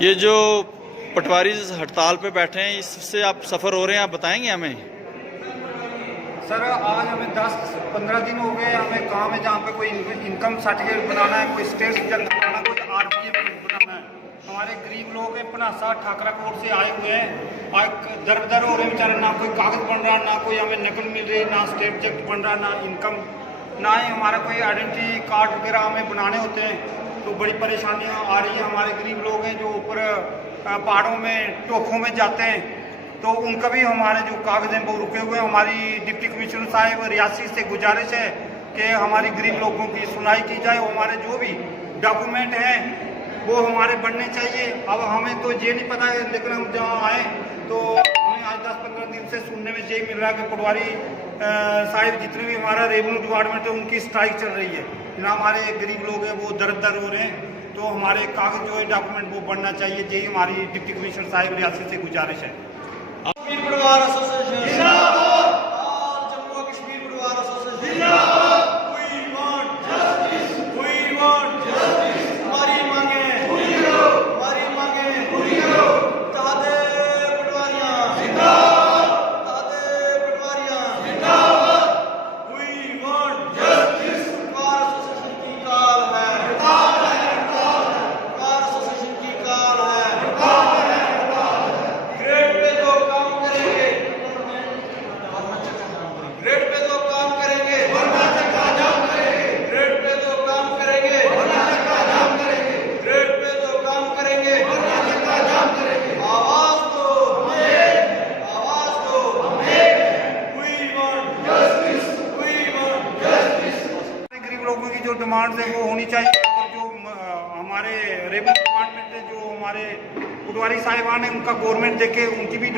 ये जो पटवारी हड़ताल पे बैठे हैं, इससे आप सफ़र हो रहे हैं, आप बताएंगे हमें। सर आज हमें 10-15 दिन हो गए, हमें काम है जहाँ पे कोई इनकम सर्टिफिकेट बनाना है, कोई स्टेट सब्जेक्ट बनाना, कोई आरपीएफ बनाना है। हमारे गरीब लोग हैं, पनासा ठाकरा कोट से आए हुए हैं, आज दर हो रहे हैं बेचारे, ना कोई कागज़ बन रहा, ना कोई हमें नकल मिल रही, ना स्टेट सब्जेक्ट बन रहा, ना इनकम, ना ही हमारा कोई आइडेंटिटी कार्ड वगैरह हमें बनाने होते हैं। तो बड़ी परेशानियाँ आ रही हैं। हमारे गरीब लोग हैं जो ऊपर पहाड़ों में टोखों में जाते हैं, तो उनका भी हमारे जो कागज़ हैं वो रुके हुए हैं। हमारी डिप्टी कमिश्नर साहिब रियासी से गुजारिश है कि हमारी गरीब लोगों की सुनाई की जाए, हमारे जो भी डॉक्यूमेंट हैं वो हमारे बनने चाहिए। अब हमें तो ये नहीं पता है, लेकिन हम जहाँ आए तो हमें आज 10-15 दिन से सुनने में यही मिल रहा है कि पटवारी साहिब जितने भी हमारा रेवेन्यू डिपार्टमेंट है उनकी स्ट्राइक चल रही है। ना हमारे गरीब लोग हैं वो दर हो रहे हैं, तो हमारे कागज़ जो है डॉक्यूमेंट वो बनना चाहिए। यही हमारी डिप्टी कमिश्नर साहिब रियासी से गुजारिश है। कश्मीर पटवार एसोसिएशन जिंदाबाद, जम्मू कश्मीर पटवार एसोसिएशन जिंदाबाद। We want justice, we want justice. हमारी मांगे पूरी करो, हमारी मांगे पूरी करो। तादे पटवारियां जिंदाबाद, तादे पटवारियां जिंदाबाद। We want justice. पटवार एसोसिएशन की काल है, पटवार एसोसिएशन की काल है। ग्रेड पे तो काम करेंगे, ग्रेड पे तो काम करेंगे, वरना चक्का जाम करेंगे। ग्रेड पे तो काम करेंगे, वरना चक्का जाम करेंगे। ग्रेड पे तो काम करेंगे, वरना चक्का जाम करेंगे। आवाज दो हमें, आवाज दो हमें। We want justice, we want justice. गरीब लोगों की जो डिमांड है वो होनी चाहिए, और जो हमारे रेवेन्यू डिपार्टमेंट है, जो हमारे पटवारी साहिबान है, उनका गवर्नमेंट देखे, उनकी भी